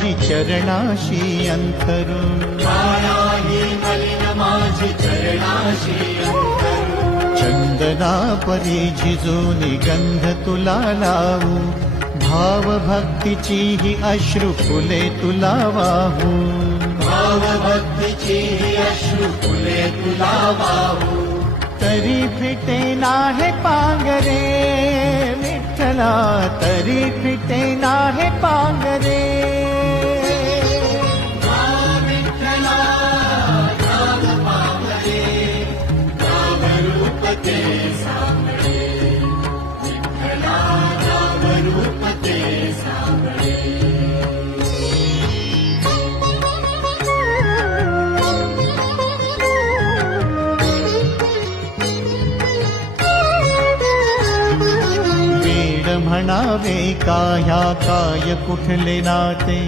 माझी चरणाशी अंतरून, मायाही मलिन माझी चरणाशी अंतरून, चंदना परी झिजूनी गंध तुला लावू, भाव भक्तीची ही अश्रु फुले तुला वाहू, भाव भक्तीची अश्रु फुले तुला वाहू, तरी फिटे नाहे पांगरे विठ्ठला, तरी फिटे नाहे पांगरे, विठ्ठला नाम पांगरे, नाम रूप ते सांगळे, विठ्ठला नाम रूप ते सांगळे. म्हणावे काया काय कुठले नाते,